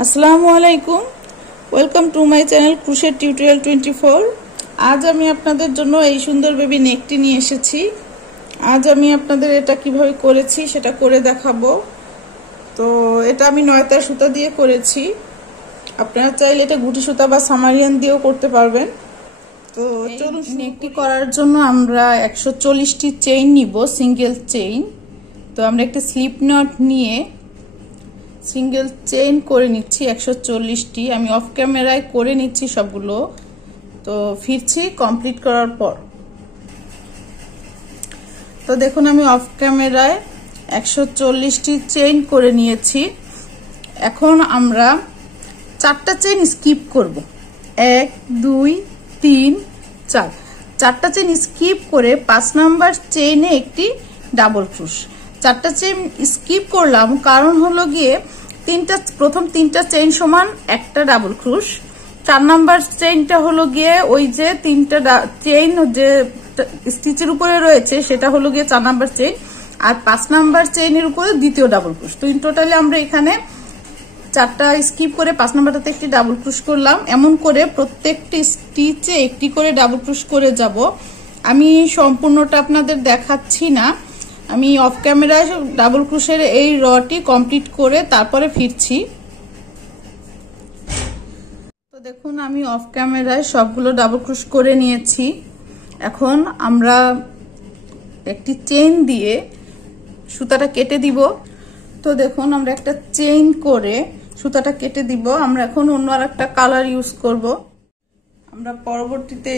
আসসালামু আলাইকুম, welcome to my channel crochet tutorial 24। আজ আমি আপনাদের জন্য এই সুন্দর বেবি নেকটি নিয়ে এসেছি। আজ আমি আপনাদের এটা কিভাবে করেছি সেটা করে দেখাবো। তো এটা আমি 9 সুতা দিয়ে করেছি, আপনারা চাইলে এটা গুটি সুতা বা সামারিয়ান দিয়েও করতে পারবেন। তো চলুন, নেকটি করার জন্য আমরা 140টি চেইন নিব, সিঙ্গেল চেইন। তো আমরা একটা স্লিপ নট নিয়ে সিঙ্গেল চেইন করে নিচ্ছি 140টি। আমি অফ ক্যামেরায় করে নিচ্ছি সবগুলো। তো ফিরছি কমপ্লিট করার পর। তো দেখুন, আমি অফ ক্যামেরায় 140টি চেইন করে নিয়েছি। এখন আমরা 4টা চেইন স্কিপ করব, 1 2 3 4। 4টা চেইন স্কিপ করে 5 নাম্বার চেইনে একটি ডাবল ক্রুশ। 4টা চেইন স্কিপ করলাম কারণ হলো গিয়ে প্রথম 3টা চেইন সমান একটা ডাবল ক্রুশ। 4 নাম্বার চেইনটা হলো গিয়ে ওই যে 3টা চেইন যে স্টিচের উপরে রয়েছে সেটা হলো গিয়ে 4 নাম্বার চেইন, আর 5 নাম্বার চেইনের উপরে দ্বিতীয় ডাবল ক্রুশ। তো ইন টোটালি আমরা এখানে 4টা স্কিপ করে 5 নাম্বারটাতে একটি ডাবল ক্রুশ করলাম। এমন করে প্রত্যেকটি স্টিচে একটি করে ডাবল ক্রুশ করে যাব। আমি সম্পূর্ণটা আপনাদের দেখাচ্ছি না, আমি অফ ক্যামেরায় ডাবল ক্রুশের এই রটি কমপ্লিট করে তারপরে ফিরছি। তো দেখুন, আমি অফ ক্যামেরায় সবগুলো ডাবল ক্রুশ করে নিয়েছি। এখন আমরা একটি চেইন দিয়ে সুতাটা কেটে দিব। তো দেখুন, আমরা একটা চেইন করে সুতাটা কেটে দিব। আমরা এখন অন্য আরেকটা কালার ইউজ করব। আমরা পরবর্তীতে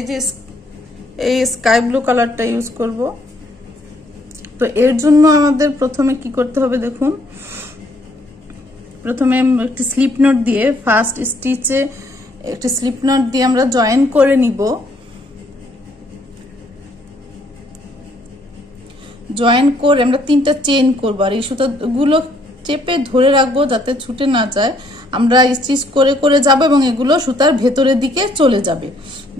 এই স্কাই ব্লু কালারটা ইউজ করব। তো এর জন্য আমাদের প্রথমে কি করতে হবে দেখুন, প্রথমে একটি স্লিপ নট দিয়ে ফার্স্ট স্টিচে একটি স্লিপ নট দিয়ে আমরা জয়েন করে নিব। জয়েন করে আমরা 3টা চেইন করব, আর এই সুতাগুলো চেপে ধরে রাখবো যাতে ছুটে না যায়। আমরা স্টিচ করে করে যাব এবং এগুলো সুতার ভেতরের দিকে চলে যাবে।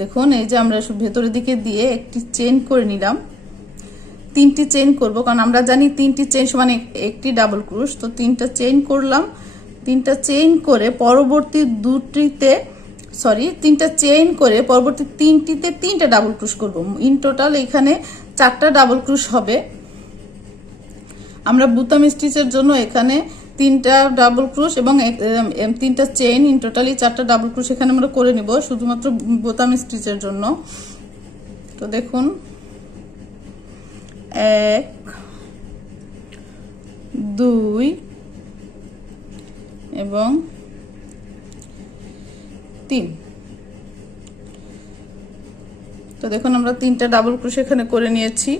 দেখুন, এই যে আমরা ভেতরের দিকে দিয়ে একটি চেইন করে নিলাম। 3টি চেইন করব কারণ আমরা জানি 3টি চেইন সমান একটি ডাবল ক্রুশ। তো 3টা চেইন করলাম। 3টা চেইন করে পরবর্তী 3টা চেইন করে পরবর্তী 3টিতে 3টা ডাবল ক্রুশ করব। ইন টোটাল এখানে 4টা ডাবল ক্রুশ হবে। আমরা বুতাম স্টিচের জন্য এখানে 3টা ডাবল ক্রুশ এবং 3টা চেইন, ইন টোটালি 4টা ডাবল ক্রুশ এখানে আমরা করে নিব শুধুমাত্র বোতাম স্টিচের জন্য। তো দেখুন, 1 2 এবং 3। তো দেখুন, আমরা 3টা ডাবল ক্রুশ এখানে করে নিয়েছি।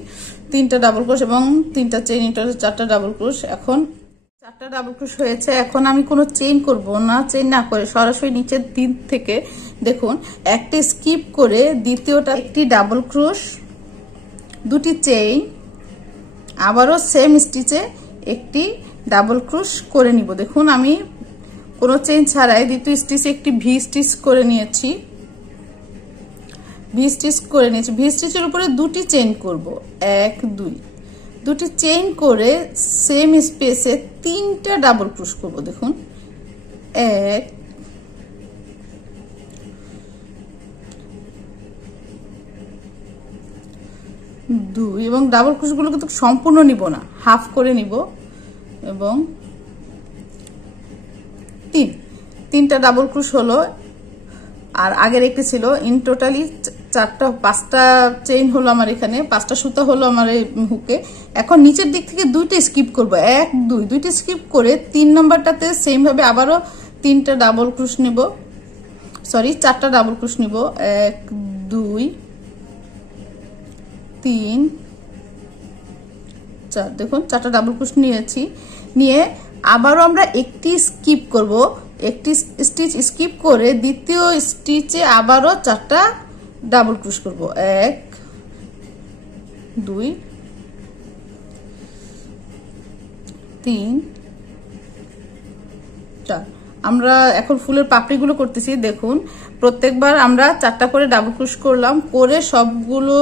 3টা ডাবল ক্রুশ এবং 3টা চেইন, 4টা ডাবল ক্রুশ। এখন 4টা ডাবল ক্রুশ হয়েছে। এখন আমি কোনো চেইন করব না, চেইন না করে সরাসরি নিচের দিক থেকে দেখুন একটা স্কিপ করে দ্বিতীয়টা একটি ডাবল ক্রুশ, 2টি চেইন, আবারও সেম স্টিচে একটি ডাবল ক্রুশ করে নিব। দেখুন, আমি কোনো চেইন ছাড়াই দ্বিতীয় স্টিচে একটি ভি স্টিচ করে নিয়েছি। ভি স্টিচের উপরে 2টি চেইন করব, 1 2। 2টি চেইন করে সেম স্পেসে 3টা ডাবল ক্রুশ করব। দেখুন, 1 2 এবং ডাবল ক্রুশগুলো কিন্তু সম্পূর্ণ নিব না, হাফ করে নিব এবং 3টা ডাবল ক্রুশ হলো। আর আগের একটি ছিল। ইন টোটালি 5টা চেইন হলো আমার এখানে, 5টা সুতা হলো আমার এই হুকে। এখন নিচের দিক থেকে 2টা স্কিপ করব, 1 2। 2টি স্কিপ করে 3 নম্বরটাতে সেম ভাবে আবারও 3টা ডাবল ক্রুশ নিব, 4টা ডাবল ক্রুশ নিব, 1 2 3 4। দেখুন, 4টা ডাবল ক্রুশ নিয়েছি। নিয়ে আবারও আমরা একটি স্কিপ করব, একটি স্টিচ স্কিপ করে দ্বিতীয় স্টিচে আবারও 4টা ডাবল ক্রুশ করব, 1 2 3 4। আমরা এখন ফুলের পাপড়িগুলো করতেছি। দেখুন, প্রত্যেকবার আমরা 4টা করে ডাবল ক্রুশ করলাম, করে সবগুলো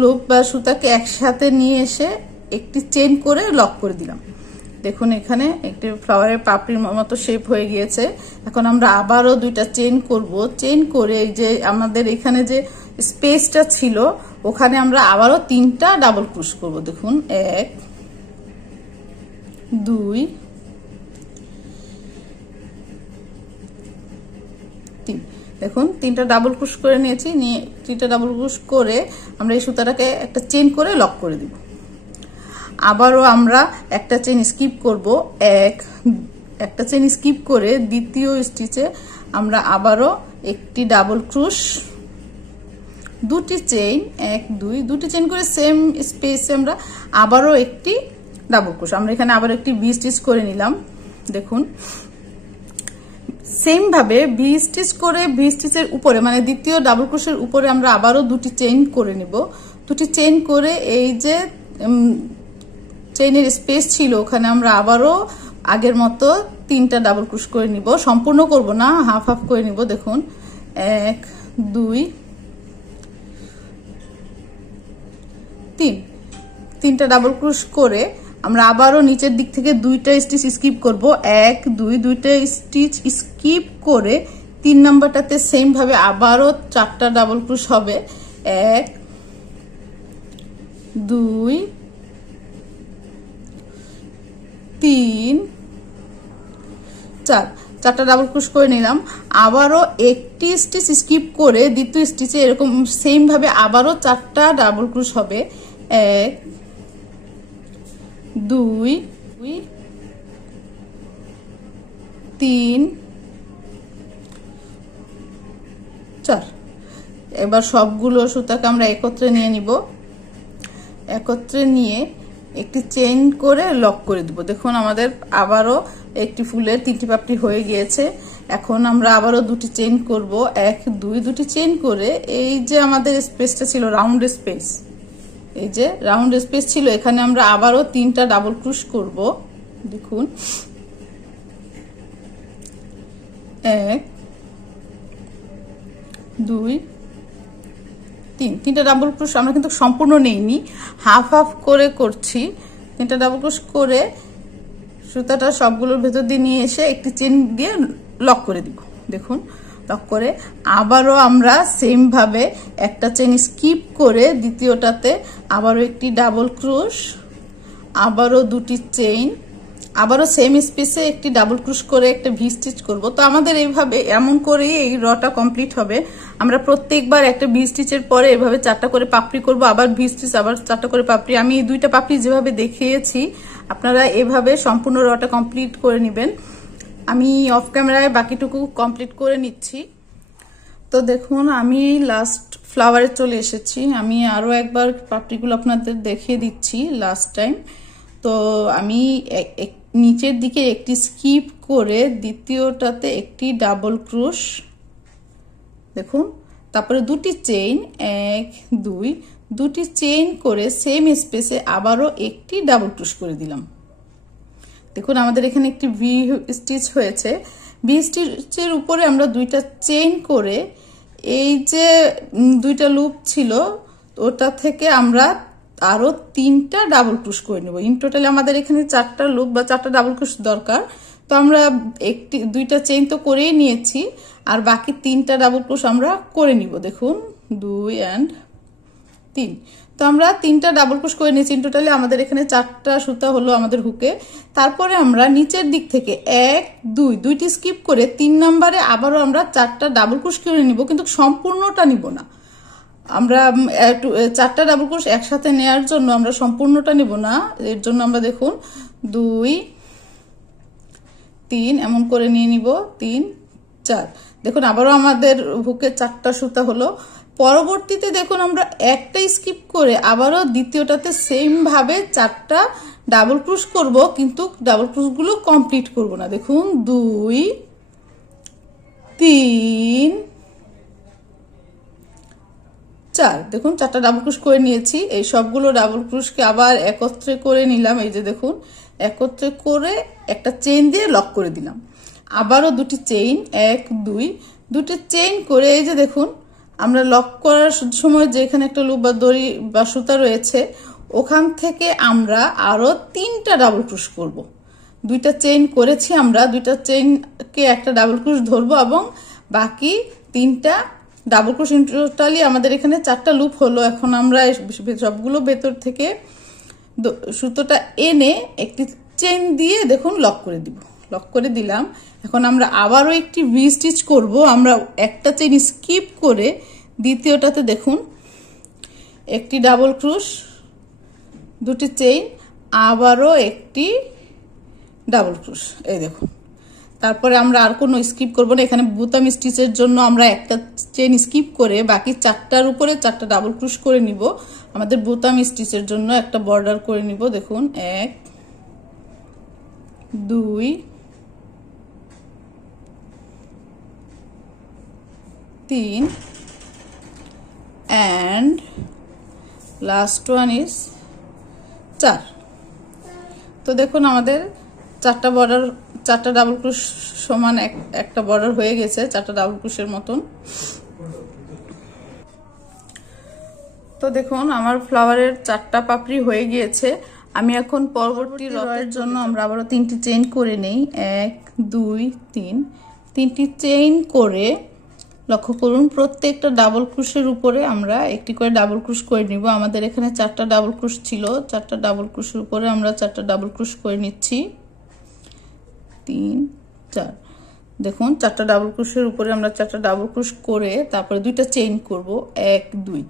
লুপ বা সুতাকে একসাথে নিয়ে এসে একটি চেইন করে লক করে দিলাম। দেখুন এখানে একটি ফ্লাওয়ারের পাপড়ির মতো শেপ হয়ে গিয়েছে। এখন আমরা আবারও দুইটা চেইন করব। চেইন করে এই যে আমাদের এখানে যে স্পেসটা ছিল ওখানে আমরা আবারও 3টা ডাবল ক্রোশ করব। দেখুন 1 2 3। দেখুন 3টা ডাবল ক্রোশ করে নিয়েছি। নিয়ে 3টা ডাবল ক্রোশ করে আমরা এই সুতাটাকে একটা চেইন করে লক করে দিব। আবারও আমরা একটা চেইন স্কিপ করব। একটা চেইন স্কিপ করে দ্বিতীয় স্টিচে আমরা আবারও একটি ডাবল ক্রোশ, দুটি চেইন 1 2 দুটি চেইন করে সেম স্পেসে আমরা আবারও একটি ডাবল ক্রোশ। আমরা এখানে আবার একটি ভি স্টিচ করে নিলাম। দেখুন সেম ভাবে ভি স্টিচ করে ভি স্টিচের উপরে মানে দ্বিতীয় ডাবল ক্রোশের উপরে আমরা আবারও দুটি চেইন করে নিব। দুটি চেইন করে এই যে চেইনের স্পেস ছিল ওখানে আমরা আবারও আগের মতো 3টা ডাবল ক্রোশ করে নিব। সম্পূর্ণ করব না, হাফ হাফ করে নিব। দেখুন 1 2 3। 3টা ডাবল ক্রোশ করে আমরা আবারও নিচের দিক থেকে 2টা স্টিচ স্কিপ করব। 1 2 2টা স্টিচ স্কিপ করে 3 নাম্বারটাতে সেম ভাবে আবারও 4টা ডাবল ক্রোশ হবে। 1 2 3 4। 4টা ডাবল ক্রোশ করে নিলাম। আবারও একটি স্টিচ স্কিপ করে দ্বিতীয় স্টিচে এরকম সেম ভাবে আবারও 4টা ডাবল ক্রোশ হবে। 1 2 3 4। এবার সবগুলো সুতাকে আমরা একত্রে নিয়ে নিব। একত্রে নিয়ে একটি চেইন করে লক করে দিব। দেখুন আমাদের আবারও একটি ফুলের 3টি পাপড়ি হয়ে গিয়েছে। এখন আমরা আবারও দুটি চেইন করব। 1 2 দুটি চেইন করে এই যে আমাদের স্পেসটা ছিল রাউন্ড স্পেস, এই যে রাউন্ড স্পেস ছিল এখানে আমরা আবারও 3টা ডাবল ক্রোশ করব। দেখুন 1 2 3। 3টা ডাবল ক্রোশ আমরা কিন্তু সম্পূর্ণ নেইনি, হাফ হাফ করে করছি। 3টা ডাবল ক্রোশ করে সুতাটা সবগুলোর ভেতর দিয়ে নিয়ে এসে একটি চেইন দিয়ে লক করে দিব। দেখুন লক করে আবারও আমরা সেম ভাবে একটা চেইন স্কিপ করে দ্বিতীয়টাতে আবারও একটি ডাবল ক্রোশ, আবারও দুটি চেইন, আবারও সেম স্পেসে একটি ডাবল ক্রোশ করে একটা ভি স্টিচ করব। তো আমাদের এইভাবে এমন করেই এই রটা কমপ্লিট হবে। আমরা প্রত্যেকবার একটা ভি স্টিচের পরে এভাবে 4টা করে পাপড়ি করব, আবার ভি স্টিচ, আবার 4টা করে পাপড়ি। আমি এই 2টা পাপড়ি যেভাবে দেখিয়েছি আপনারা এভাবে সম্পূর্ণ রটা কমপ্লিট করে নেবেন। আমি অফ ক্যামেরায় বাকিটুকু কমপ্লিট করে নিচ্ছি। তো দেখুন আমি লাস্ট ফ্লাওয়ারে চলে এসেছি। আমি আরো একবার পাপড়িগুলো আপনাদের দেখিয়ে দিচ্ছি লাস্ট টাইম। তো আমি নিচের দিকে একটি স্কিপ করে দ্বিতীয়টাতে একটি ডাবল ক্রোশ, দেখুন তারপরে দুটি চেইন 1 2 দুটি চেইন করে সেম স্পেসে আবারও একটি ডাবল ক্রোশ করে দিলাম। দেখুন আমাদের এখানে একটি ভি স্টিচ হয়েছে। ভি স্টিচের উপরে আমরা 2টা চেইন করে এই যে 2টা লুপ ছিল ওটা থেকে আমরা আরো 3টা ডাবল ক্রোশ করে নেব। ইন টোটাল আমাদের এখানে 4টা লুপ বা 4টা ডাবল ক্রোশ দরকার। তো আমরা 2টা চেইন তো করেই নিয়েছি, আর বাকি 3টা ডাবল ক্রোশ আমরা করে নিব। দেখুন 2 and 3। তো আমরা 3টা ডাবল ক্রোশ করে নিয়েছি। টোটালি আমাদের এখানে 4টা সুতা হলো আমাদের হুকে। তারপরে আমরা নিচের দিক থেকে 1 2 দুইটি স্কিপ করে 3 নম্বরে আবারও আমরা 4টা ডাবল ক্রোশ করে নিব, কিন্তু সম্পূর্ণটা নিব না। আমরা 4টা ডাবল ক্রোশ একসাথে নেয়ার জন্য আমরা সম্পূর্ণটা নিব না। এর জন্য আমরা দেখুন 2 3 এমন করে নিয়ে নিব। 3 4। দেখুন আবারও আমাদের হুকে 4টা সুতা হলো। পরবর্তীতে দেখুন আমরা একটা স্কিপ করে আবারও দ্বিতীয়টাতে সেম ভাবে 4টা ডাবল ক্রোশ করব, কিন্তু ডাবল ক্রোশ গুলো কমপ্লিট করব না। দেখুন 2 3 4। দেখুন 4টা ডাবল ক্রোশ করে নিয়েছি। এই সবগুলো ডাবল ক্রোশকে আবার একত্রে করে নিলাম। এই যে দেখুন একত্রে করে একটা চেইন দিয়ে লক করে দিলাম। আবারও দুটি চেইন 1 2 দুটি চেইন করে এই যে দেখুন আমরা লক করার সময় যে এখানে একটা লুপ বা দড়ি বা সুতা রয়েছে ওখান থেকে আমরা আরো 3টা ডাবল ক্রোশ করব। দুইটা চেইন করেছি আমরা, দুইটা চেইনকে একটা ডাবল ক্রোশ ধরবো এবং বাকি তিনটা ডাবল ক্রোশ। টোটালি আমাদের এখানে 4টা লুপ হলো। এখন আমরা সবগুলো ভেতর থেকে সুতোটা এনে একটি চেইন দিয়ে দেখুন লক করে দিব। লক করে দিলাম। এখন আমরা আবারও একটি ভি স্টিচ করব। আমরা একটা চেইন স্কিপ করে দ্বিতীয়টাতে দেখুন একটি ডাবল ক্রোশ, দুটি চেইন, আবারও একটি ডাবল ক্রোশ, এই দেখুন। তারপরে আমরা আর কোনো স্কিপ করব না। এখানে বোতাম স্টিচের জন্য আমরা একটা চেইন স্কিপ করে বাকি 4টার উপরে 4টা ডাবল ক্রোশ করে নিব। আমাদের বোতাম স্টিচের জন্য একটা বর্ডার করে নিব। দেখুন 1 2 3 and last one is 4। তো দেখুন আমাদের 4টা বর্ডার, 4টা ডাবল ক্রোশ সমান একটা বর্ডার হয়ে গেছে, 4টা ডাবল ক্রোশের মতন। তো দেখুন আমার ফ্লাওয়ারের 4টা পাপড়ি হয়ে গিয়েছে। আমি এখন পরবর্তী রয়ের জন্য আমরা আবারও 3টি চেইন করে নেই। 1 2 3, 3টি চেইন করে লক্ষ্য করুন প্রত্যেকটা ডাবল ক্রোশের উপরে আমরা একটি করে ডাবল ক্রোশ করে নিব। আমাদের এখানে 4টা ডাবল ক্রোশ ছিল, 4টা ডাবল ক্রোশের উপরে আমরা 4টা ডাবল ক্রোশ করে নিচ্ছি। 3 4, দেখুন 4টা ডাবল ক্রোশের উপরে আমরা 4টা ডাবল ক্রোশ করে তারপরে 2টা চেইন করব। 1 2,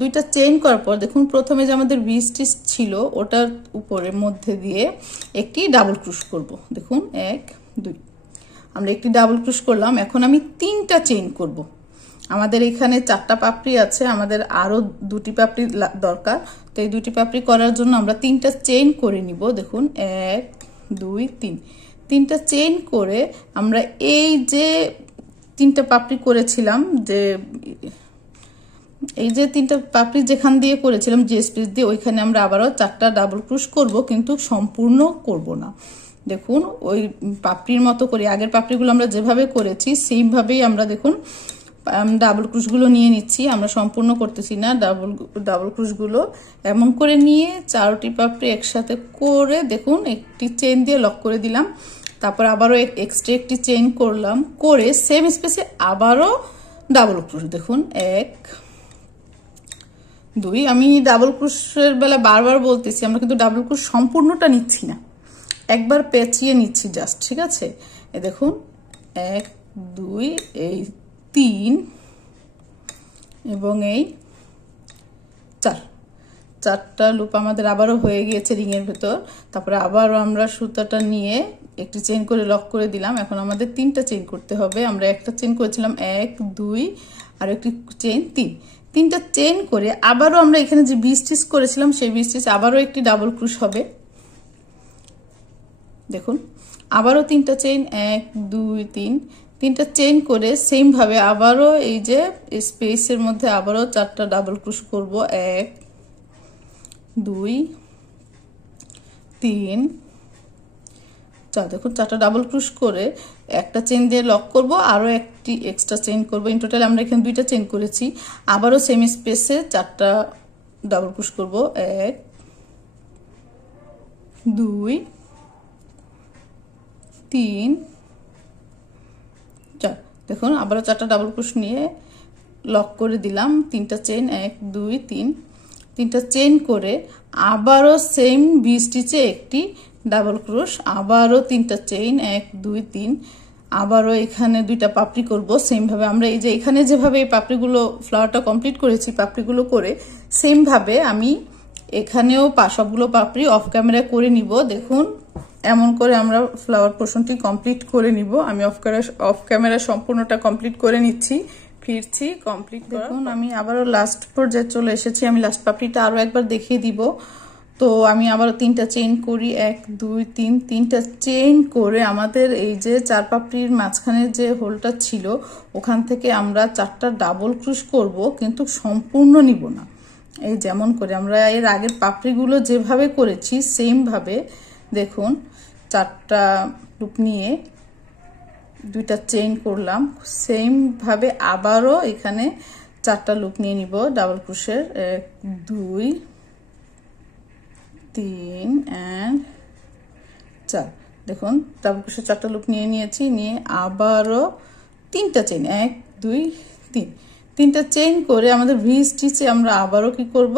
2টা চেইন করার পর দেখুন প্রথমে যে আমাদের ভি স্টিচ ছিল ওটার উপরে মধ্যে দিয়ে একটি ডাবল ক্রোশ করব। দেখুন 1 2, আমরা একটি ডাবল ক্রোশ করলাম। এখন আমি 3টা চেইন করব। আমাদের এখানে 4টা পাপড়ি আছে, আমাদের আরো 2টি পাপড়ি দরকার। তো এই 2টি পাপড়ি করার জন্য আমরা 3টা চেইন করে নিব। দেখুন 1 2 3, 3টা চেইন করে আমরা এই যে 3টা পাপড়ি করেছিলাম, যে এই যে 3টা পাপড়ি যেখান দিয়ে করেছিলাম যে স্পেস দিয়ে, ওইখানে আমরা আবারও 4টা ডাবল ক্রোশ করব, কিন্তু সম্পূর্ণ করব না। দেখুন ওই পাপড়ির মতো করে আগের পাপড়িগুলো আমরা যেভাবে করেছি সেম ভাবেই আমরা দেখুন ডাবল ক্রোশগুলো নিয়ে নিচ্ছি। আমরা সম্পূর্ণ করতেছি না, ডাবল ক্রোশগুলো এমন করে নিয়ে 4টি পাপড়ি একসাথে করে দেখুন একটি চেইন দিয়ে লক করে দিলাম। তারপর আবারও এক্সট্রা একটি চেইন করলাম, করে সেম স্পেসে আবারও ডাবল ক্রোশ। দেখুন 1 2, আমি ডাবল ক্রোশের বেলা বারবার বলতেছি আমরা কিন্তু ডাবল ক্রোশ সম্পূর্ণটা নিচ্ছি না, একবার পেঁচিয়ে নিচ্ছি জাস্ট, ঠিক আছে। এই দেখুন 1 2, এই 3 এবং এই 4, 4টা লুপ আমাদের আবারও হয়ে গিয়েছে রিং এর ভেতর। তারপরে আবারও আমরা সুতাটা নিয়ে একটি চেইন করে লক করে দিলাম। এখন আমাদের 3টা চেইন করতে হবে। আমরা একটা চেইন করেছিলাম 1 2 আর একটি চেইন 3, 3টা চেইন করে আবারও আমরা এখানে যে ভি স্টিচ করেছিলাম সেই ভি স্টিচ আবারও একটি ডাবল ক্রোশ হবে। দেখুন আবারও 3টা চেইন 1 2 3, 3টা চেইন করে সেম ভাবে আবারও এই যে স্পেসের মধ্যে আবারও 4টা ডাবল ক্রোশ করব। 1 2 3 4, দেখুন 4টা ডাবল ক্রোশ করে একটা চেইন দিয়ে লক করব, আরো একটি এক্সট্রা চেইন করব। ইন টোটাল আমরা এখানে 2টা চেইন করেছি। আবারও সেম স্পেসে 4টা ডাবল ক্রোশ করব। 1 2 3 4, দেখুন আবারও 4টা ডাবল ক্রোশ নিয়ে লক করে দিলাম। 3টা চেইন 1 2 3, 3টা চেইন করে আবারও সেম ভি স্টিচে একটি ডাবল ক্রোশ, আবারও 3টা চেইন 1 2 3, আবারও এখানে 2টা পাপড়ি করব সেম ভাবে। আমরা এই যে এখানে যেভাবে এই পাপড়িগুলো ফ্লাওয়ারটা কমপ্লিট করেছি পাপড়িগুলো করে সেম ভাবে আমি এখানেও সবগুলো পাপড়ি অফ ক্যামেরা করে নিব। দেখুন এমন করে আমরা ফ্লাওয়ার পোর্শনটি কমপ্লিট করে নিব। আমি অফ ক্যামেরা সম্পূর্ণটা কমপ্লিট করে নিচ্ছি, ফিরছি কমপ্লিট। দেখুন আমি আবারও লাস্ট পর্যায়ে চলে এসেছি। আমি লাস্ট পাপড়িটা আরো একবার দেখিয়ে দিব। তো আমি আবারও 3টা চেইন করি 1 2 3, 3টা চেইন করে আমাদের এই যে 4 পাপড়ির মাঝখানে যে হোলটা ছিল ওখান থেকে আমরা 4টা ডাবল ক্রোশ করব, কিন্তু সম্পূর্ণ নিব না। এই যেমন করে আমরা এর আগের পাপড়িগুলো যেভাবে করেছি সেম ভাবে দেখুন 4টা লুপ নিয়ে 2টা চেইন করলাম, সেম ভাবে আবারও এখানে 4টা লুপ নিয়ে নিব ডাবল ক্রোশের। 1 2 3 and 4, দেখুন ডাবল ক্রোশের 4টা লুপ নিয়ে নিয়েছি, নিয়ে আবারও 3টা চেইন, 1 2 3, 3টা চেইন করে আমাদের ভি স্টিচে আমরা আবারও কি করব,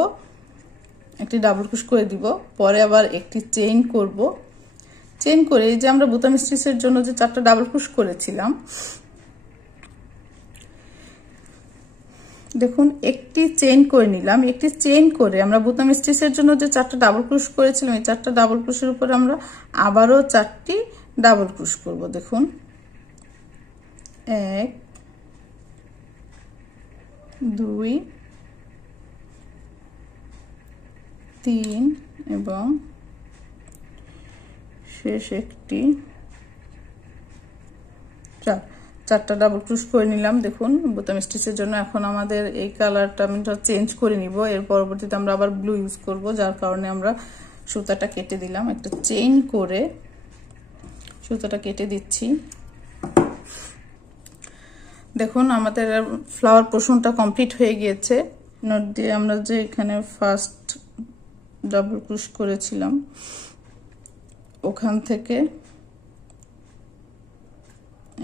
একটি ডাবল ক্রোশ করে দিব, পরে আবার একটি চেইন করব। চেইন করে এই যে আমরা বোতাম স্টিচের জন্য যে 4টা ডাবল ক্রোশ করেছিলাম, দেখুন একটি চেইন করে নিলাম, একটি চেইন করে আমরা বোতাম স্টিচের জন্য যে 4টা ডাবল ক্রোশ করেছিলাম, এই 4টা ডাবল ক্রোশের উপর আমরা আবারও 4টি ডাবল ক্রোশ করব। দেখুন 1 2 3 এবং শেষ একটি 4টা ডাবল ক্রোশ করে নিলাম। দেখুন বোতাম স্টিচের জন্য এখন আমাদের এই কালারটা আমি চেঞ্জ করে নিব, এর পরবর্তীতে আমরা আবার ব্লু ইউজ করব, যার কারণে আমরা সুতাটা কেটে দিলাম। একটা চেইন করে সুতাটা কেটে দিচ্ছি। দেখুন আমাদের ফ্লাওয়ার পোর্শনটা কমপ্লিট হয়ে গিয়েছে। নট দিয়ে আমরা যে এখানে ফার্স্ট ডাবল ক্রোশ করেছিলাম ওখান থেকে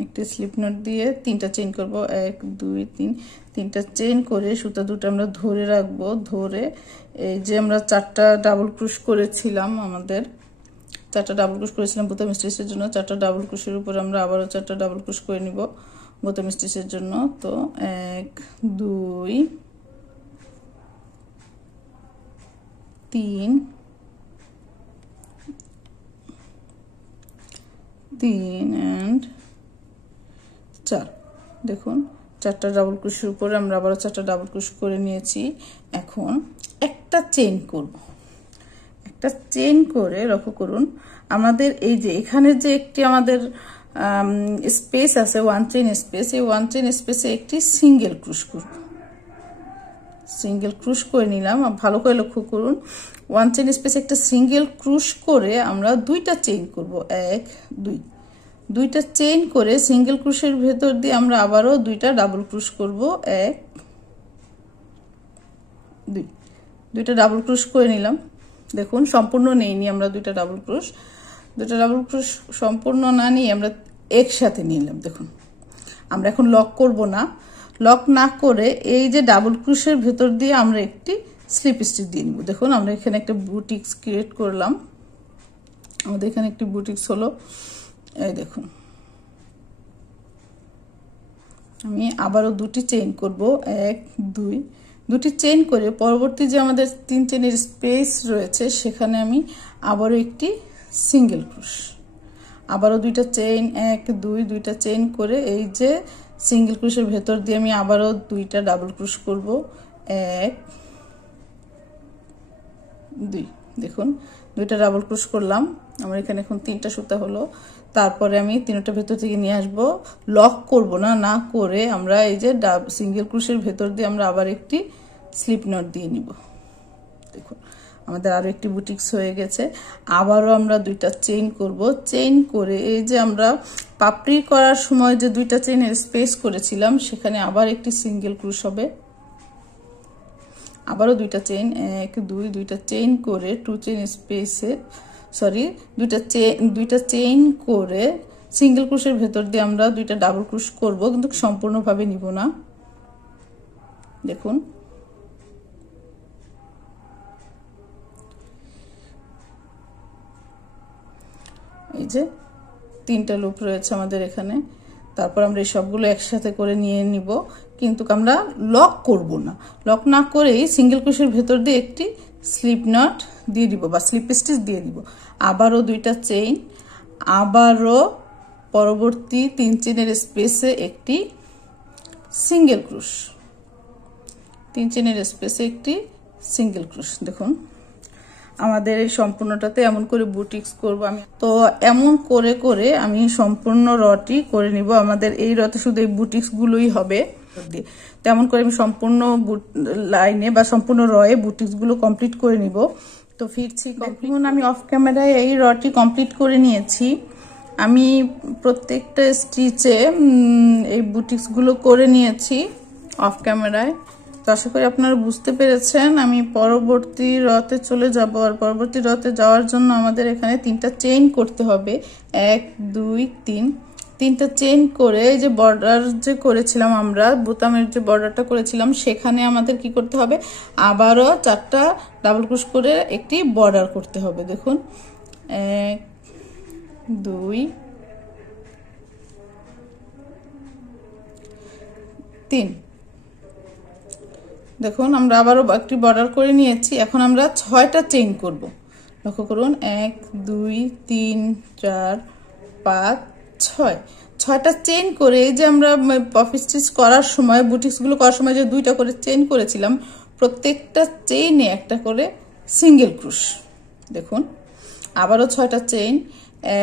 একটি স্লিপ নট দিয়ে 3টা চেইন করব, 1 2 3, 3টা চেইন করে সুতা দুটো আমরা ধরে রাখবো। ধরে এই যে আমরা 4টা ডাবল ক্রোশ করেছিলাম, আমাদের 4টা ডাবল ক্রোশ করেছিলাম বোতাম স্টিচের জন্য, 4টা ডাবল ক্রোশের উপর আমরা আবারও 4টা ডাবল ক্রোশ করে নিব বোতাম স্টিচের জন্য। তো 1 2 3 3 and 4। দেখুন 4টা ডাবল ক্রোশের উপরে আমরা আবারও 4টা ডাবল ক্রোশ করে নিয়েছি। এখন একটা চেইন করব, একটা চেইন করে লক্ষ্য করুন আমাদের এই যে এখানে যে একটি আমাদের স্পেস আছে 1 চেইন স্পেস, এই 1 চেইন স্পেসে একটি সিঙ্গেল ক্রোশ করব। সিঙ্গেল ক্রোশ করে নিলাম, ভালো করে লক্ষ্য করুন 1 চেইন স্পেসে একটা সিঙ্গেল ক্রোশ করে আমরা 2টা চেইন করব, 1 2, 2টা চেইন করে সিঙ্গেল ক্রোশের ভেতর দিয়ে আমরা আবারও 2টা ডাবল ক্রোশ করব, 1 2, 2টা ডাবল ক্রোশ করে নিলাম। দেখুন সম্পূর্ণ নেইনি আমরা 2টা ডাবল ক্রোশ, 2টা ডাবল ক্রোশ সম্পূর্ণ না নিয়ে আমরা একসাথে নিলাম। দেখুন আমরা এখন লক করব না, লক না করে এই যে ডাবল ক্রোশের ভেতর দিয়ে আমরা একটি স্লিপ স্টিচ দিয়ে নিব। দেখুন আমরা এখানে একটা বুটিক্স ক্রিয়েট করলাম, আমাদের এখানে একটি বুটিক্স হলো। এই দেখুন আমি আবারও 2টি চেইন করব, 1 2, 2টি চেইন করে পরবর্তী যে আমাদের 3 চেইনের স্পেস রয়েছে সেখানে আমি আবারও একটি সিঙ্গেল ক্রোশ, আবারও 2টা চেইন, 1 2, 2টা চেইন করে এই যে সিঙ্গেল ক্রোশের ভেতর দিয়ে আমি আবারও 2টা ডাবল ক্রোশ করব, 1 2। দেখুন 2টা ডাবল ক্রোশ করলাম, আমার এখানে এখন 3টা সুতা হলো। তারপরে আমি 3টা ভেতর থেকে নিয়ে আসব, লক করব না, না করে আমরা এই যে সিঙ্গেল ক্রোশের ভেতর দিয়ে আমরা আবার একটি স্লিপ নট দিয়ে নিব। দেখুন আমাদের আরো একটি বুটিক্স হয়ে গেছে। আবারও আমরা 2টা চেইন করব, চেইন করে এই যে আমরা পাপড়ি করার সময় যে 2টা চেইনের স্পেস করেছিলাম সেখানে আবার একটি সিঙ্গেল ক্রোশ হবে, আবারও 2টা চেইন, 1 2, 2টা চেইন করে 2 চেইন স্পেসে সরি 2টা চেইন করে সিঙ্গেল ক্রোশের ভেতর দিয়ে আমরা 2টা ডাবল ক্রোশ করব, কিন্তু সম্পূর্ণভাবে নিব না। দেখুন এই যে 3টা লুপ রয়েছে আমাদের এখানে। তারপর আমরা এই সবগুলো একসাথে করে নিয়ে নিব, কিন্তু আমরা লক করব না, লক না করেই সিঙ্গেল ক্রোশের ভেতর দিয়ে একটি স্লিপ নট দিয়ে দিব বা স্লিপ স্টিচ দিয়ে দিব। আবারও 2টা চেইন, আবারও পরবর্তী 3 চেইনের স্পেসে একটি সিঙ্গেল ক্রোশ, 3 চেইনের স্পেসে একটি সিঙ্গেল ক্রোশ। দেখুন আমাদের এই সম্পূর্ণটাতে এমন করে বুটিক্স করব আমি, তো এমন করে করে আমি সম্পূর্ণ রটি করে নিব। আমাদের এই রতে শুধু এই বুটিক্স গুলোই হবে, তেমন করে আমি সম্পূর্ণ লাইনে বা সম্পূর্ণ রয়ে বুটিক্স গুলো কমপ্লিট করে নিব। তো ফিরছি, এখন আমি অফ ক্যামেরায় এই রটি কমপ্লিট করে নিয়েছি। আমি প্রত্যেকটা স্টিচে এই বুটিক্স গুলো করে নিয়েছি অফ ক্যামেরায়। তো আশা করি আপনারা বুঝতে পেরেছেন। আমি পরবর্তী রতে চলে যাব। আর পরবর্তী রতে যাওয়ার জন্য আমাদের এখানে 3টা চেইন করতে হবে। 1 2 3 3টা চেইন করে যে বর্ডার যে করেছিলাম আমরা, বোতামের যে বর্ডারটা করেছিলাম, সেখানে আমাদের কি করতে হবে, আবারও 4টা ডাবল ক্রোশ করে একটি বর্ডার করতে হবে। দেখুন 1 2 3। দেখুন আমরা আবারও একটি বর্ডার করে নিয়েছি। এখন আমরা 6টা চেইন করব। লক্ষ্য করুন 1 2 3 4 5 6। 6টা চেইন করে যে আমরা পপি স্টিচ করার সময়, বুটিক্সগুলো করার সময় যে 2টা করে চেইন করেছিলাম, প্রত্যেকটা চেইনে একটা করে সিঙ্গেল ক্রোশ। দেখুন আবারও 6টা চেইন,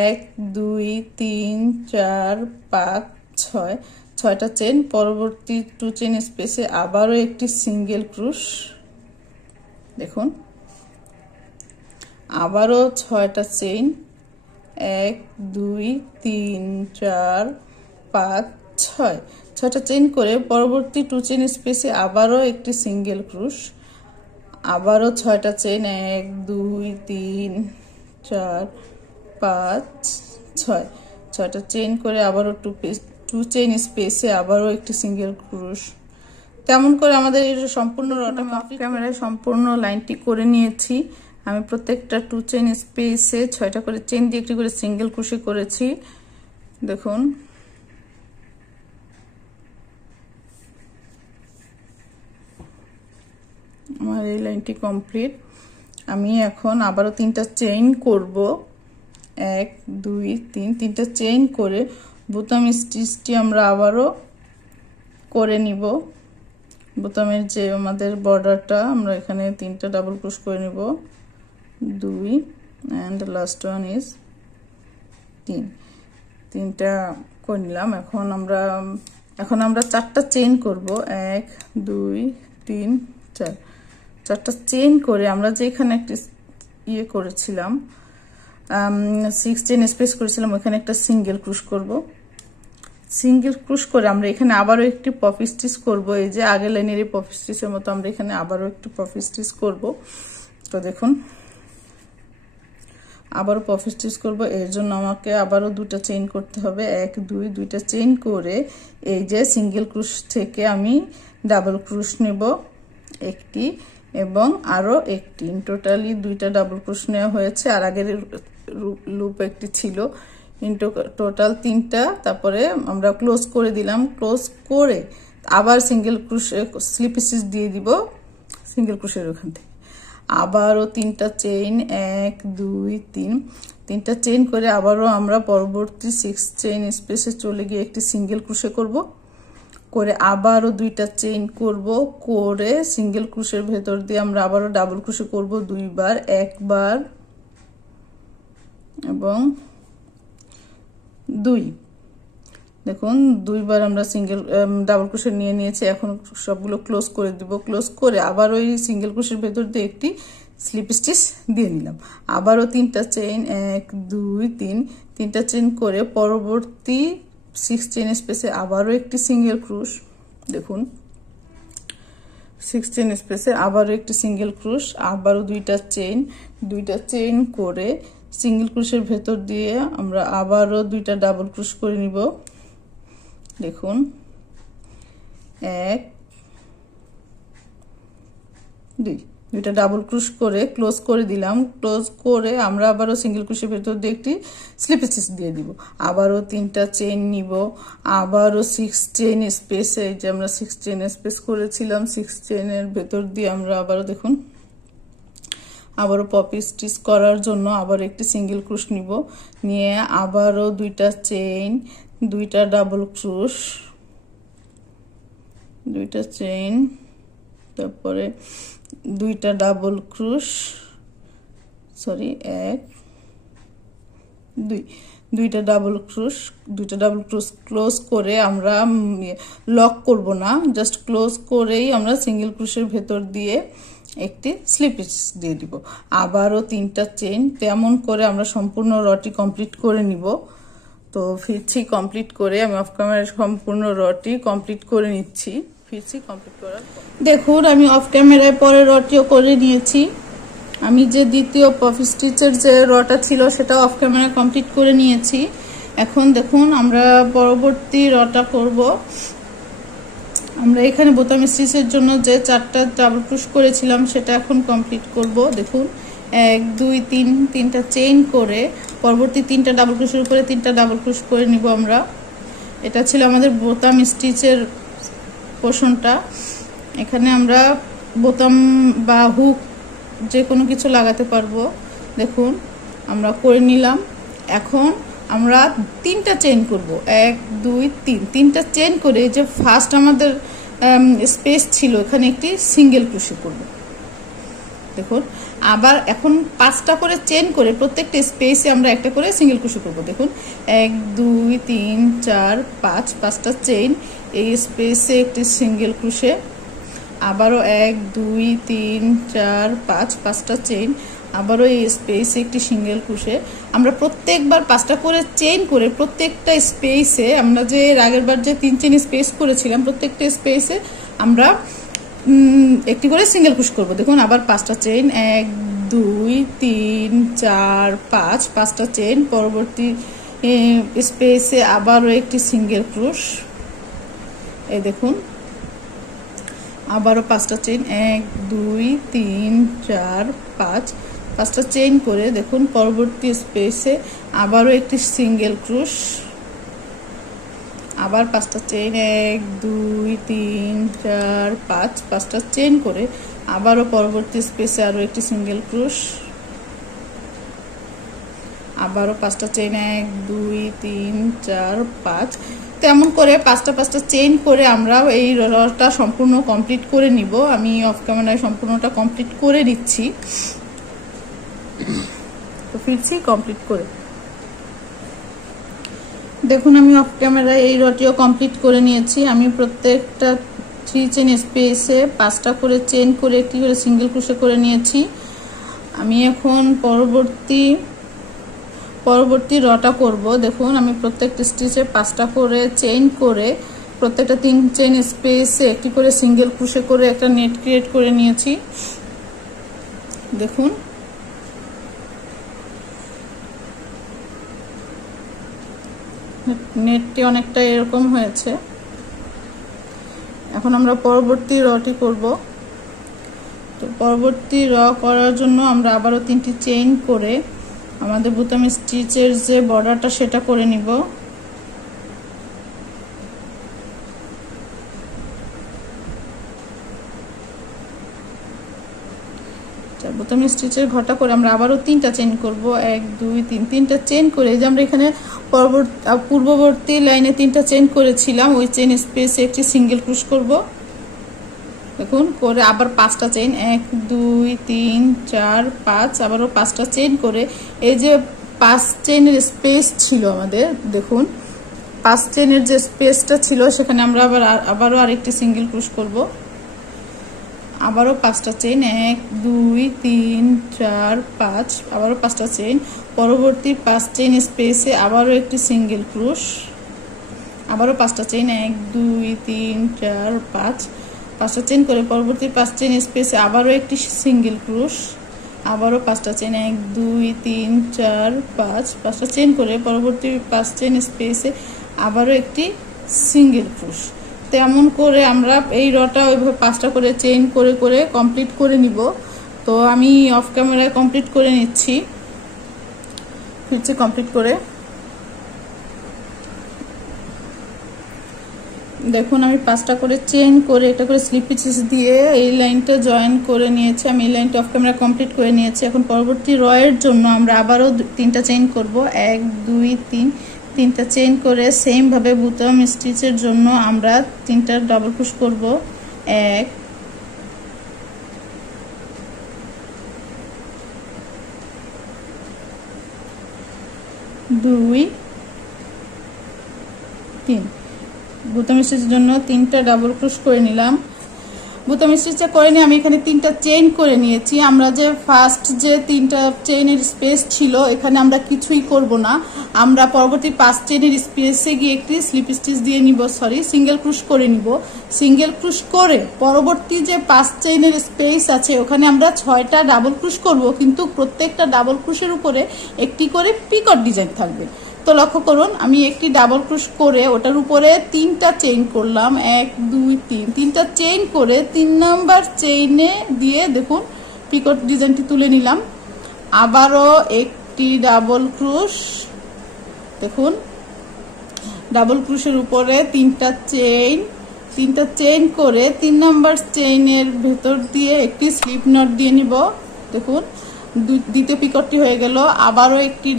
1 2 3 4 5 6। 6টা চেইন, পরবর্তী 2 চেইন স্পেসে আবারও একটি সিঙ্গেল ক্রোশ। দেখুন আবারও 6টা চেইন, 1 2 3 4 5 6। 6টা চেইন করে পরবর্তী 2 চেইন স্পেসে আবারও একটি সিঙ্গেল ক্রোশ। আবারও 6টা চেইন, 1 2 3 4 5 6। 6টা চেইন করে আবারও 2 চেইন স্পেসে আবারও একটি সিঙ্গেল ক্রোশ। তেমন করে আমাদের এই সম্পূর্ণ ক্যামেরায় সম্পূর্ণ লাইনটি করে নিয়েছি। আমি প্রত্যেকটা 2 চেইন স্পেসে 6টা করে চেইন দিয়ে একটি করে সিঙ্গেল ক্রোশে করেছি। দেখুন আমার এই লাইনটি কমপ্লিট। আমি এখন আবারও 3টা চেইন করব। 1 2 3। 3টা চেইন করে বোতাম স্টিচটি আমরা আবারও করে নিব। বোতামের যে আমাদের বর্ডারটা, আমরা এখানে 3টা ডাবল ক্রোশ করে নিব। 2 and last one is 3। 3টা করে নিলাম। এখন আমরা 4টা চেইন করব। 1 2 3 4। 4টা চেইন করে আমরা যেখানে একটি ইয়ে করেছিলাম, 6 চেইন স্পেস করেছিলাম, ওখানে একটা সিঙ্গেল ক্রোশ করব। সিঙ্গেল ক্রোশ করে আমরা এখানে আবারও একটি পপি স্টিচ করব। এই যে আগের লাইনের এই পপি স্টিচের মতো আমরা এখানে আবারও একটি পপি স্টিচ করব। তো দেখুন আবারও পপি স্টিচ করব। এর জন্য আমাকে আবারও 2টা চেইন করতে হবে। 1 2। 2টা চেইন করে এই যে সিঙ্গেল ক্রোশ থেকে আমি ডাবল ক্রোশ নেব একটি এবং আরো একটি। টোটালি 2টা ডাবল ক্রোশ নেওয়া হয়েছে, আর আগের লুপ একটি ছিল। টোটাল 3টা। তারপরে আমরা ক্লোজ করে দিলাম। ক্লোজ করে আবার সিঙ্গেল ক্রোশ স্লিপ স্টিচ দিয়ে দিব সিঙ্গেল ক্রোশের ওখান থেকে। আবারও 3টা চেইন, 1 2 3। 3টা চেইন করে আবারও আমরা পরবর্তী 6 চেইন স্পেসে চলে গিয়ে একটি সিঙ্গেল ক্রোশে করব। করে আবারও 2টা চেইন করব। করে সিঙ্গেল ক্রোশের ভেতর দিয়ে আমরা আবারও ডাবল ক্রোশে করব 2 বার, একবার এবং 2। দেখুন 2 বার আমরা সিঙ্গেল ডাবল ক্রোশে নিয়ে নিয়েছি। এখন সবগুলো ক্লোজ করে দিব। ক্লোজ করে আবার ওই সিঙ্গেল ক্রোশের ভেতর দিয়ে একটি স্লিপ স্টিচ দিয়ে নিলাম। আবারও 3টা চেইন, 1 2 3। 3টা চেইন করে পরবর্তী 6 চেইন স্পেসে আবারও একটি সিঙ্গেল ক্রোশ। দেখুন 6 চেইন স্পেসে আবারও একটি সিঙ্গেল ক্রোশ। আবারও 2টা চেইন। 2টা চেইন করে সিঙ্গেল ক্রোশের ভেতর দিয়ে আমরা আবারও 2টা ডাবল ক্রোশ করে নিব। দেখুন 1 2। 2টা ডাবল ক্রোশ করে ক্লোজ করে দিলাম। ক্লোজ করে আমরা আবারও সিঙ্গেল ক্রোশের ভেতর দিয়ে একটি স্লিপ স্টিচ দিয়ে দিব। আবারও 3টা চেইন নিব। আবারও 6 চেইন স্পেসে, যে আমরা 6 চেইন স্পেস করেছিলাম, 6 চেইনের ভেতর দিয়ে আমরা আবারও দেখুন আবারও পপি স্টিচ করার জন্য আবার একটি সিঙ্গেল ক্রোশ নিব। নিয়ে আবারও 2টা চেইন, 2টা ডাবল ক্রোশ, 2টা চেইন, তারপরে 2টা ডাবল ক্রোশ, সরি 1 2। 2টা ডাবল ক্রোশ, 2টা ডাবল ক্রোশ ক্লোজ করে আমরা লক করব না, জাস্ট ক্লোজ করেই আমরা সিঙ্গেল ক্রোশের ভেতর দিয়ে একটি স্লিপ স্টিচ দিয়ে দিব। আবারও 3টা চেইন। তেমন করে আমরা সম্পূর্ণ রটি কমপ্লিট করে নিব। তো ফিরছি কমপ্লিট করে, আমি অফ ক্যামেরায় সম্পূর্ণ রটি কমপ্লিট করে নিচ্ছি। ফিরছি কমপ্লিট করার পর। দেখুন আমি অফ ক্যামেরায় পরে রটিও করে নিয়েছি। আমি যে দ্বিতীয় পপি স্টিচের যে রটা ছিল সেটা অফ ক্যামেরায় কমপ্লিট করে নিয়েছি। এখন দেখুন আমরা পরবর্তী রটা করব। আমরা এখানে বোতাম স্টিচের জন্য যে 4টা ডাবল ক্রোশ করেছিলাম সেটা এখন কমপ্লিট করব। দেখুন 1 2 3 3টা চেইন করে পরবর্তী 3টা ডাবল ক্রোশের উপরে 3টা ডাবল ক্রোশ করে নিব আমরা। এটা ছিল আমাদের বোতাম স্টিচের পোর্শনটা। এখানে আমরা বোতাম বা হুক যে কোনো কিছু লাগাতে পারবো। দেখুন আমরা করে নিলাম। এখন আমরা 3টা চেইন করব, 1 2 3 3টা চেইন করে যে ফার্স্ট আমাদের স্পেস ছিল এখানে একটি সিঙ্গেল ক্রোশে করব। দেখুন আবার এখন 5টা করে চেইন করে প্রত্যেকটা স্পেসে আমরা একটা করে সিঙ্গেল ক্রোশে করব। দেখুন 1 2 3 4 5 5টা চেইন এই স্পেসে একটি সিঙ্গেল ক্রোশে, আবারও 1 2 3 4 5 5টা চেইন, আবারও এই স্পেসে একটি সিঙ্গেল ক্রোশে। আমরা প্রত্যেকবার 5টা করে চেইন করে প্রত্যেকটা স্পেসে আমরা যে আগের বার যে 3 চেইন স্পেস করেছিলাম প্রত্যেকটা স্পেসে আমরা একটি করে সিঙ্গেল ক্রোশ করব। দেখুন আবার 5টা চেইন 1 2 3 4 5 5টা চেইন, পরবর্তী স্পেসে আবারও একটি সিঙ্গেল ক্রোশ। এই দেখুন আবারও 5টা চেইন 1 2 3 4 5 5টা চেইন করে দেখুন পরবর্তী স্পেসে আবারও একটি সিঙ্গেল ক্রোশ, আবার 5টা চেইন 1 2 3 4 5 5টা চেইন করে আবারও পরবর্তী স্পেসে আরো একটি সিঙ্গেল ক্রোশ, আবারও 5টা চেইন 1 2 3 4 5। তেমন করে 5টা চেইন করে আমরা এই রটা সম্পূর্ণ কমপ্লিট করে নিব। আমি অফ ক্যামেরায় সম্পূর্ণটা কমপ্লিট করে দিচ্ছি। তো ফিরছি কমপ্লিট করে। দেখুন আমি অফ ক্যামেরায় এই রটিও কমপ্লিট করে নিয়েছি। আমি প্রত্যেকটা 3 চেইন স্পেসে 5টা করে চেইন করে একটি করে সিঙ্গেল ক্রোশে করে নিয়েছি। আমি এখন পরবর্তী রটা করব। দেখুন আমি প্রত্যেকটা স্টিচে 5টা করে চেইন করে প্রত্যেকটা 3 চেইন স্পেসে একটি করে সিঙ্গেল ক্রোশে করে একটা নেট ক্রিয়েট করে নিয়েছি। দেখুন নেটটি অনেকটা এরকম হয়েছে। এখন আমরা পরবর্তী রটি করব। তো পরবর্তী র করার জন্য আমরা আবারও 3টি চেইন করে আমাদের বোতাম স্টিচের যে বর্ডারটা সেটা করে নিব। বোতাম স্টিচের ঘরটা করে আমরা আবারও 3টা চেইন করব, 1 2 3 3টা চেইন করে যে আমরা এখানে পূর্ববর্তী লাইনে 3টা চেইন করেছিলাম ওই চেইন স্পেসে একটি সিঙ্গেল ক্রোশ করব। দেখুন করে আবার 5টা চেইন 1 2 3 4 5 আবারও 5টা চেইন করে এই যে 5 চেইনের স্পেস ছিল আমাদের, দেখুন 5 চেইনের যে স্পেসটা ছিল সেখানে আমরা আবারও আরেকটি সিঙ্গেল ক্রোশ করব। আবারও 5টা চেইন 1 2 3 4 5 আবারও 5টা চেইন, পরবর্তী 5 চেইন স্পেসে আবারও একটি সিঙ্গেল ক্রোশ, আবারও 5টা চেইন 1 2 3 4 5 5টা চেইন করে পরবর্তী 5 চেইন স্পেসে আবারও একটি সিঙ্গেল ক্রোশ, আবারও 5টা চেইন 1 2 3 4 5 5টা চেইন করে পরবর্তী 5 চেইন স্পেসে আবারও একটি সিঙ্গেল ক্রোশ। তেমন করে আমরা এই রটা ওইভাবে 5টা করে চেইন করে করে কমপ্লিট করে নিব। তো আমি অফ ক্যামেরায় কমপ্লিট করে নিচ্ছি। ফিরছি কমপ্লিট করে। দেখুন আমি 5টা করে চেইন করে একটা করে স্লিপ স্টিচ দিয়ে এই লাইনটা জয়েন করে নিয়েছি। আমি এই লাইনটা অফ ক্যামেরা কমপ্লিট করে নিয়েছি। এখন পরবর্তী রয়ের জন্য আমরা আবারও 3টা চেইন করব, 1 2 3 3টা চেইন করে সেম ভাবে বোতাম স্টিচের জন্য আমরা 3টা ডাবল ক্রোশ করব, 1 2 3 বোতাম স্টিচের জন্য 3টা ডাবল ক্রোশ করে নিলাম। বোতাম স্টিচটা করে নিয়ে আমি এখানে 3টা চেইন করে নিয়েছি। আমরা যে ফার্স্ট যে 3টা চেইনের স্পেস ছিল এখানে আমরা কিছুই করব না, আমরা পরবর্তী 5 চেইনের স্পেসে গিয়ে একটি স্লিপ স্টিচ দিয়ে নিব, সিঙ্গেল ক্রুশ করে নিব। সিঙ্গেল ক্রুশ করে পরবর্তী যে 5 চেইনের স্পেস আছে ওখানে আমরা 6টা ডাবল ক্রুশ করব, কিন্তু প্রত্যেকটা ডাবল ক্রুশের উপরে একটি করে পিকট ডিজাইন থাকবে। তো লক্ষ্য করুন, আমি একটি ডাবল ক্রুশ করে ওটার উপরে 3টা চেইন করলাম, 1 2 3, 3টা চেইন করে 3 নাম্বার চেইনে দিয়ে দেখুন পিকট ডিজাইনটি তুলে নিলাম। আবারও একটি ডাবল ক্রুশ, দেখুন ডাবল ক্রুশের উপরে 3টা চেইন করে 3 নাম্বার চেইনের ভেতর দিয়ে একটি স্লিপ নট দিয়ে নিব। দেখুন দ্বিতীয় পিকটটি হয়ে গেল। আবারও একটি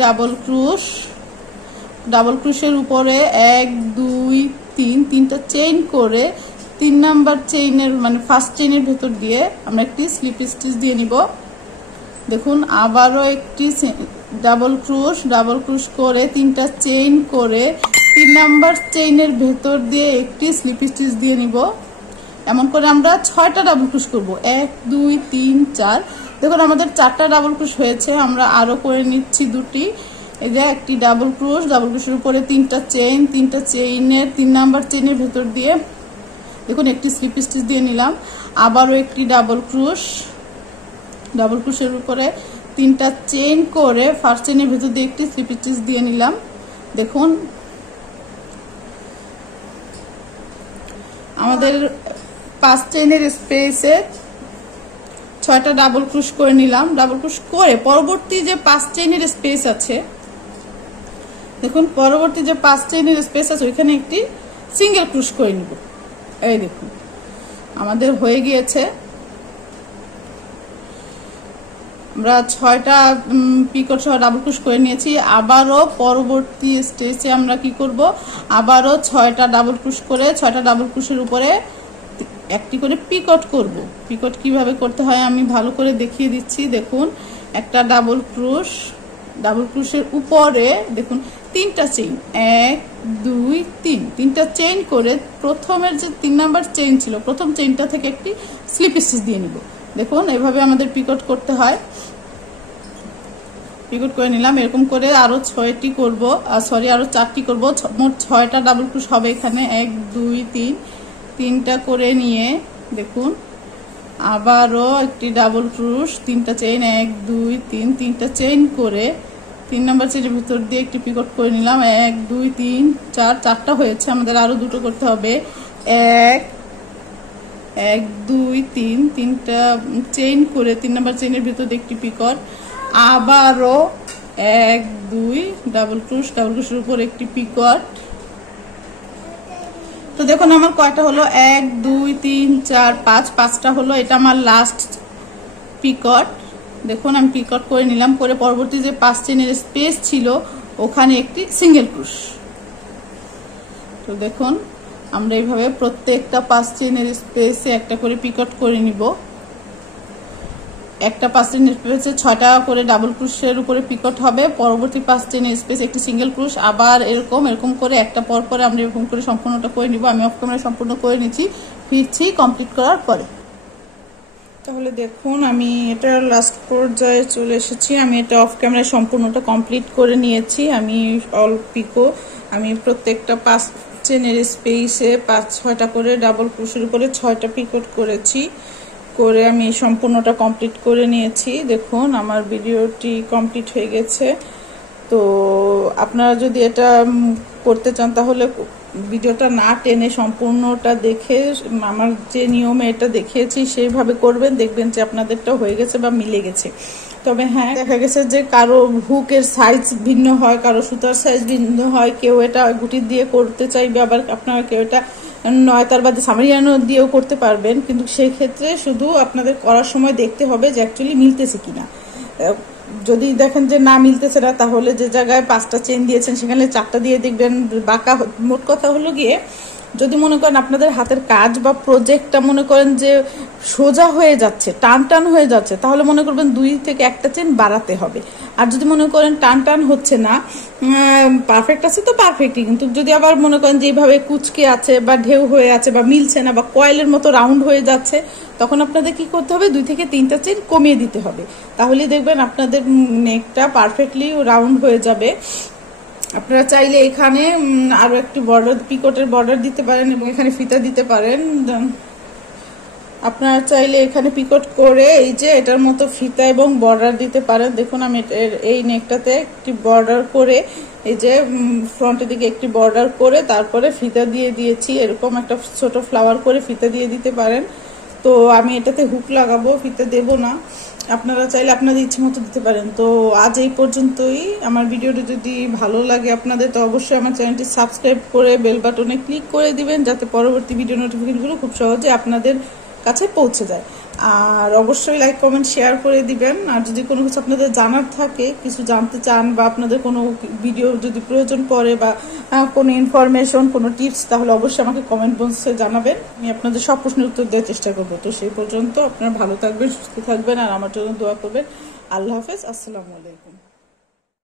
ডাবল ক্রুশের উপরে 1 2 3, 3টা চেইন করে 3 নাম্বার চেইনের মানে ফার্স্ট চেইনের ভেতর দিয়ে আমরা একটি স্লিপ স্টিচ দিয়ে নিব। দেখুন আবারও একটি ডাবল ক্রুশ করে 3টা চেইন করে 3 নাম্বার চেইনের ভেতর দিয়ে একটি স্লিপ স্টিচ দিয়ে নিব। এমন করে আমরা 6টা ডাবল ক্রুশ করব, 1 2 3 4। দেখুন আমাদের 4টা ডাবল ক্রুশ হয়েছে। আমরা আরো করে নিচ্ছি 2টি। এই যে একটি ডাবল ক্রুশের উপরে 3টা চেইনের 3 নাম্বার চেইনের ভেতর দিয়ে দেখুন একটি স্লিপ স্টিচ দিয়ে নিলাম। আবারও একটি ডাবল ক্রুশের উপরে 3টা চেইন করে ফার্স্ট চেইনের ভেতর দিয়ে একটি স্লিপ স্টিচ দিয়ে নিলাম। দেখুন আমাদের 5 চেইনের স্পেসে 6টা ডাবল ক্রুশ করে নিলাম। ডাবল ক্রুশ করে পরবর্তী যে 5 চেইনের স্পেস আছে, দেখুন পরবর্তী যে 5 চেইনের স্পেস আছে ওইখানে একটি সিঙ্গেল ক্রুশ করে নিব। এই দেখুন আমাদের হয়ে গিয়েছে। আমরা 6টা পিকট সহ ডাবল ক্রুশ করে নিয়েছি। আবারও পরবর্তী স্টেজে আমরা কি করব, আবারও 6টা ডাবল ক্রুশ করে 6টা ডাবল ক্রুশের উপরে একটি করে পিকট করব। পিকট কিভাবে করতে হয় আমি ভালো করে দেখিয়ে দিচ্ছি। দেখুন একটা ডাবল ক্রুশের উপরে দেখুন 3টা চেইন, 1 2 3, 3টা চেইন করে প্রথমের যে 3 নাম্বার চেইন ছিল প্রথম চেইনটা থেকে একটি স্লিপ স্টিচ দিয়ে নিব। দেখুন এভাবে আমাদের পিকট করতে হয়। পিকট করে নিলাম। এরকম করে আরো 6টি করব, আরো 4টি করব। মোট 6টা ডাবল ক্রুশ হবে এখানে। 1 2 3, 3টা করে নিয়ে দেখুন আবারও একটি ডাবল ক্রুশ, 3টা চেইন, 1 2 3, 3টা চেইন করে 3 নাম্বার চেইনের ভিতর দিয়ে একটি পিকট করে নিলাম। 1 2 3 4, 4টা হয়েছে। আমাদের আরো 2টো করতে হবে। 1 2 3, 3টা চেইন করে 3 নাম্বার চেইনের ভিতর দিয়ে একটি পিকট। আবারও 1 2 ডাবল ক্রুশের উপর একটি পিকট। তো দেখুন আমার কয়টা হলো, 1 2 3 4 5, 5টা হলো। এটা আমার লাস্ট পিকট। দেখুন আমি পিকট করে নিলাম। করে পরবর্তী যে 5 চেইনের স্পেস ছিল ওখানে একটি সিঙ্গেল ক্রুশ। তো দেখুন আমরা এইভাবে প্রত্যেকটা 5 চেইনের স্পেসে একটা করে পিকট করে নিব। একটা 5 চেইনের স্পেসে 6টা করে ডাবল ক্রুশের উপরে পিকট হবে। পরবর্তী 5 চেইনের স্পেসে একটি সিঙ্গেল ক্রুশ। আবার এরকম করে একটা পর পরে আমরা এরকম করে সম্পূর্ণটা করে নিব। আমি অফ ক্যামেরায় সম্পূর্ণ করে নিচ্ছি, ফিরছি কমপ্লিট করার পরে। তাহলে দেখুন আমি এটা লাস্ট পর্যায়ে চলে এসেছি। আমি এটা অফ ক্যামেরায় সম্পূর্ণটা কমপ্লিট করে নিয়েছি। আমি আমি প্রত্যেকটা 5 চেইনের স্পেসে 5-6টা করে ডাবল ক্রোশের উপরে 6টা পিকট করেছি। করে আমি সম্পূর্ণটা কমপ্লিট করে নিয়েছি। দেখুন আমার ভিডিওটি কমপ্লিট হয়ে গেছে। তো আপনারা যদি এটা করতে চান তাহলে ভিডিওটা না টেনে সম্পূর্ণটা দেখে আমার যে নিয়মে এটা দেখিয়েছি সেইভাবে করবেন, দেখবেন যে আপনাদেরটা হয়ে গেছে বা মিলে গেছে। তবে হ্যাঁ, দেখা গেছে যে কারো হুকের সাইজ ভিন্ন হয়, কারো সুতার সাইজ ভিন্ন হয়, কেউ এটা গুটি দিয়ে করতে চাইবে, আবার আপনারা কেউ এটা 9 তার বাদে সামারিয়ানো দিয়েও করতে পারবেন। কিন্তু সেই ক্ষেত্রে শুধু আপনাদের করার সময় দেখতে হবে যে অ্যাকচুয়ালি মিলতেছে কিনা। যদি দেখেন যে না মিলতেছে না, তাহলে যে জায়গায় 5টা চেইন দিয়েছেন সেখানে 4টা দিয়ে দেখবেন বাঁকা। মোট কথা হলো গিয়ে যদি মনে করেন আপনাদের হাতের কাজ বা প্রজেক্টটা মনে করেন যে সোজা হয়ে যাচ্ছে, টান টান হয়ে যাচ্ছে, তাহলে মনে করবেন 2 থেকে 1টা চেন বাড়াতে হবে। আর যদি মনে করেন টান টান হচ্ছে না, পারফেক্ট আছে তো পারফেক্টই, কিন্তু যদি আবার মনে করেন যে এইভাবে কুচকে আছে বা ঢেউ হয়ে আছে বা মিলছে না বা কয়েলের মতো রাউন্ড হয়ে যাচ্ছে, তখন আপনাদের কি করতে হবে, 2 থেকে 3টা চেন কমিয়ে দিতে হবে। তাহলে দেখবেন আপনাদের নেকটা পারফেক্টলি রাউন্ড হয়ে যাবে। আপনারা চাইলে এখানে আরো একটু বর্ডার, পিকটের বর্ডার দিতে পারেন এবং এখানে ফিতা দিতে পারেন। আপনারা চাইলে এখানে পিকট করে এই যে এটার মতো ফিতা এবং বর্ডার দিতে পারেন। দেখুন আমি এই নেকটাতে একটি বর্ডার করে, এই যে ফ্রন্টের দিকে একটি বর্ডার করে তারপরে ফিতা দিয়ে দিয়েছি, এরকম একটা ছোট ফ্লাওয়ার করে ফিতা দিয়ে দিতে পারেন। তো আমি এটাতে হুক লাগাবো, ফিতা দেব না, আপনারা চাইলে আপনাদের ইচ্ছে মতো দিতে পারেন। তো আজ এই পর্যন্তই। আমার ভিডিওটা যদি ভালো লাগে আপনাদের, তো অবশ্যই আমার চ্যানেলটি সাবস্ক্রাইব করে বেল বাটনে ক্লিক করে দিবেন, যাতে পরবর্তী ভিডিও নোটিফিকেশনগুলো খুব সহজে আপনাদের কাছে পৌঁছে যায়। আর অবশ্যই লাইক কমেন্ট শেয়ার করে দিবেন। আর যদি কোনো কিছু আপনাদের জানার থাকে, কিছু জানতে চান বা আপনাদের কোনো ভিডিও যদি প্রয়োজন পড়ে বা কোনো ইনফরমেশন, কোনো টিপস, তাহলে অবশ্যই আমাকে কমেন্ট বক্সে জানাবেন। আমি আপনাদের সব প্রশ্নের উত্তর দেওয়ার চেষ্টা করবো। তো সেই পর্যন্ত আপনারা ভালো থাকবেন, সুস্থ থাকবেন আর আমার জন্য দোয়া করবেন। আল্লাহ হাফেজ, আসসালামু আলাইকুম।